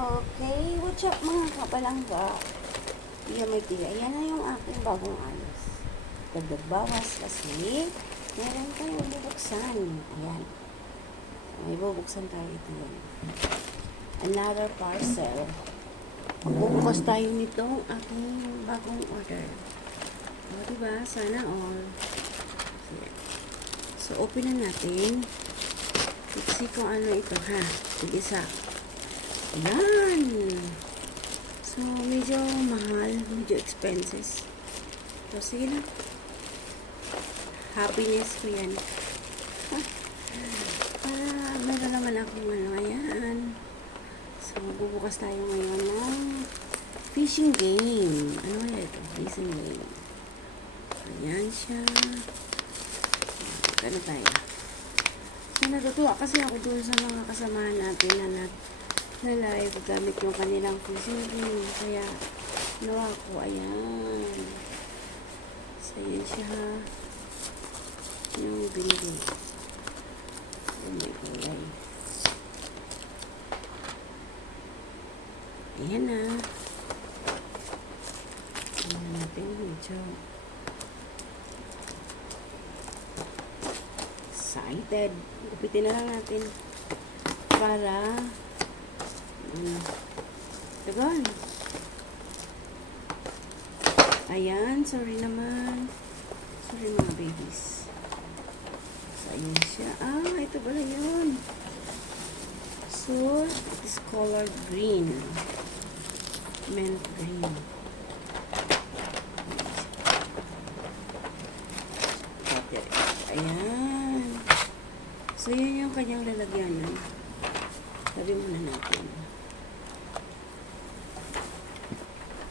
Okay, what's up mga kapalangga? Ayan na yung aking bagong ayos. Dagdag bawas kasi meron tayong bubuksan. Ayan. May bubuksan tayo ito yan. Another parcel. Magbubukas tayo nitong aking bagong order. O, diba? Sana all. So, open na natin. Let's see kung ano ito, ha? Isa. Ayan. So, medyo mahal. Medyo expenses. So, sige na. Happiness ko yan. Meron naman akong ano. Ayan. So, bubukas tayo ngayon ng fishing game. Ano kaya ito? Fishing game. Ayan siya. Ano tayo? So, natutuwa kasi ako dun sa mga kasamahan natin na live gamit yung kanilang fishing game. Kaya, nawa ko, ayan. So, yan siya ha. Yung binili. Oh my God. Ayan na. Ayan natin medyo excited. Gupitin na lang natin para tagal. Ayan, sorry naman. Sorry mga babies. So, ayan siya. Ito pala yun. So, it's colored green. Mint green. Ayan. So, yun yung kanyang lalagyanan. Sabi muna natin.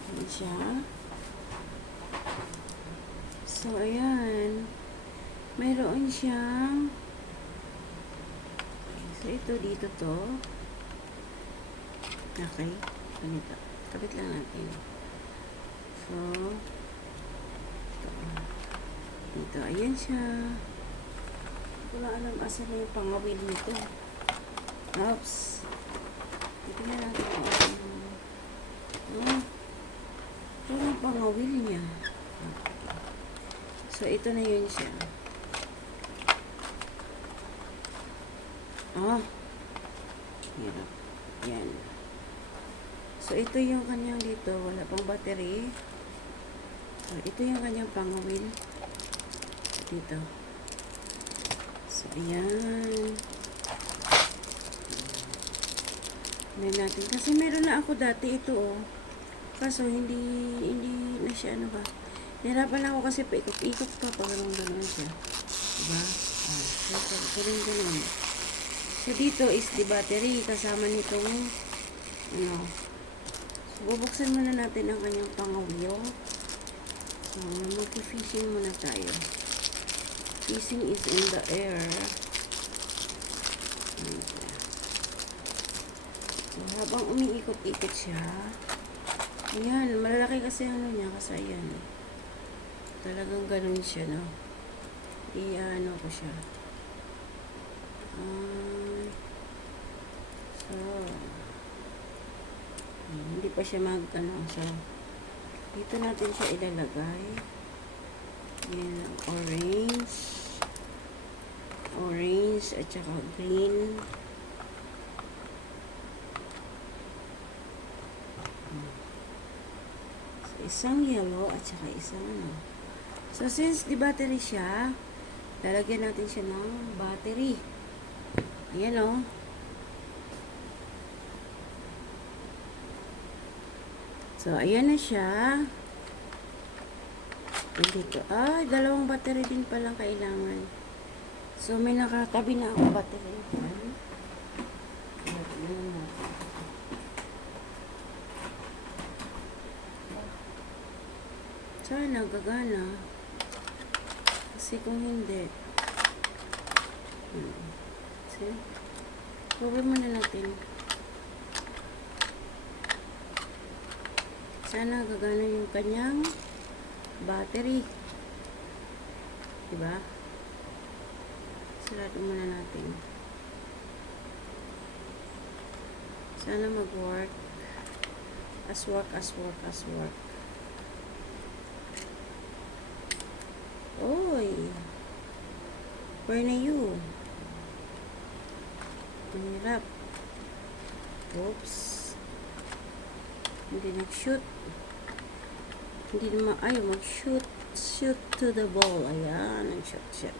Ayan siya. So, ayan. Mayroon siyang so, ito dito to. Okay. Ganito. Kapit lang natin. So, ito. Dito. Ayan siya. Wala alam asa na yung pangawil nito. Oops. Ito na natin po. Ito na yung pangawil niya. So, ito na yun siya. Hirap. Yan. So, ito yung kanyang dito. Wala pang battery. So, ito yung kanyang pangawil. Dito. So, ayan. Ayan natin. Kasi meron na ako dati ito, oh. Kaso, hindi na siya, ano ba. Nahirapan ako kasi paikot-ikot pa pag gano'n siya. Diba? Ito rin ganun. So, dito is the battery. Kasama nitong, ano. So, bubuksan muna natin ang kanyang pangawil. So, mag-fishing muna tayo. Fishing is in the air. So, habang umiikot-ikot siya, ayan, malalaki kasi ano niya, kasi ayan. Talagang ganun siya, no? I-ano ko siya. So, hindi pa siya mag-ano. So, dito natin siya ilalagay. Yan, orange at saka green. So, isang yellow at saka isang ano. So, since di battery siya, lalagyan natin siya ng battery. Ayan o. So, ayan na siya. Dito. Dalawang battery din palang kailangan. So, may nakatabi na ako battery. Sana gagana. Kasi kung hindi, see? Cover muna natin. Sana gagana yung kanyang battery. Diba? Sarado muna natin. Sana mag-work. As work. Oy. Where na you? Ang hirap. Oops. Hindi nag-shoot. Hindi naman, ayaw mag-shoot. Shoot to the ball. Ayan, nag-shoot.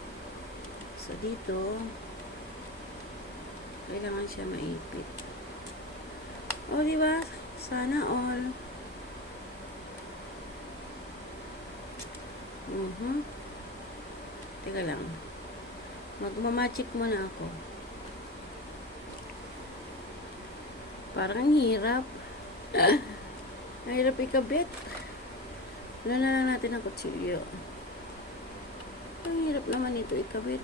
So, dito, kailangan siya maipit. O, diba? Sana all. Teka lang. Magmamagic muna ako. Parang ang hirap. Ang hirap ikabit. Wala na lang natin ang kutsilyo. Ang hirap naman ito ikabit.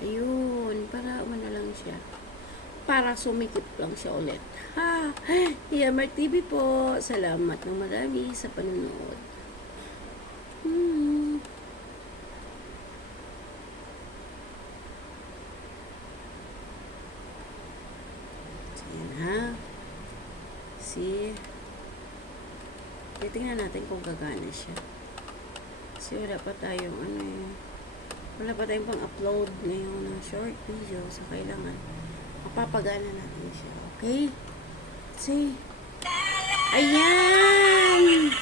Ayun. Para umano lang siya. Para sumikip lang siya ulit. Ha! Yammer TV po. Salamat ng marami sa panonood. Ayan ha. See? Titingnan natin kung gagana siya. Kasi wala pa tayong wala pa tayong pang-upload ngayon ng short video. So, kailangan mapapagana natin siya. Okay? See? Ayan!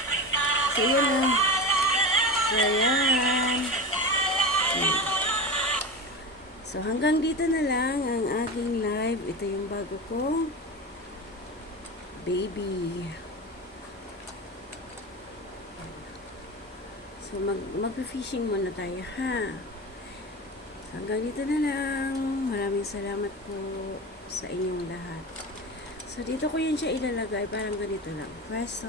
So, yun na. So, ayan. So, hanggang dito na lang ang aking live. Ito yung bago kong baby. So, mag-fishing muna tayo, ha? Hanggang dito na lang. Maraming salamat po sa inyong lahat. So, dito ko yun siya ilalagay. Parang ganito lang. Pwesto.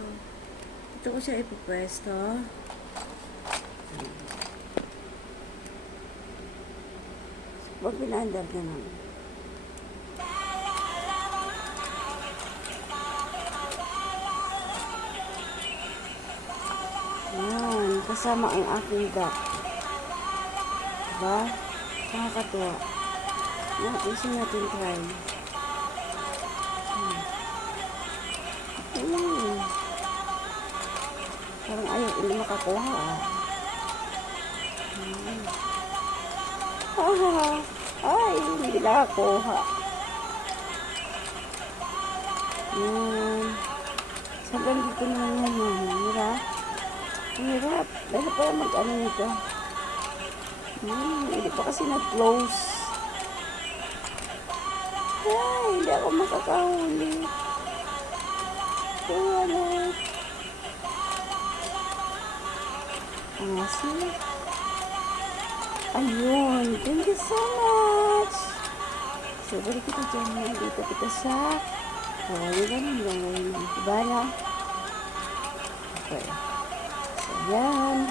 Dito ko siya ipupwesto. Huwag pinaandar ka naman. Ayan. Kasama ang aking duck. Diba? Nakakatuwa. Gusto natin try. Parang ayaw hindi makakuha. Ay, hindi nakakuha. Yan. Sabihan dito na lang yan. Hirap. Hirap. Dahil pa mag-ano nito. Hindi pa kasi nag-close. Ay, hindi ako makakahuli. Wala. See? Ayun. Thank you so much. So, balik kita dyan. Dito kita sa ganun. Diba na? Okay. So, yan.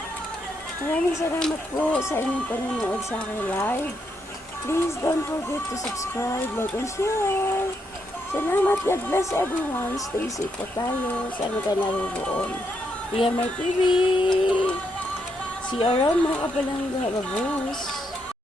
Maraming salamat po sa inyong panonood sa aking live. Please don't forget to subscribe, like, and share. Salamat. God bless everyone. Stay safe po tayo. Sana tayo naroon. Yammer TV. See you around mga kapalangga. Babos.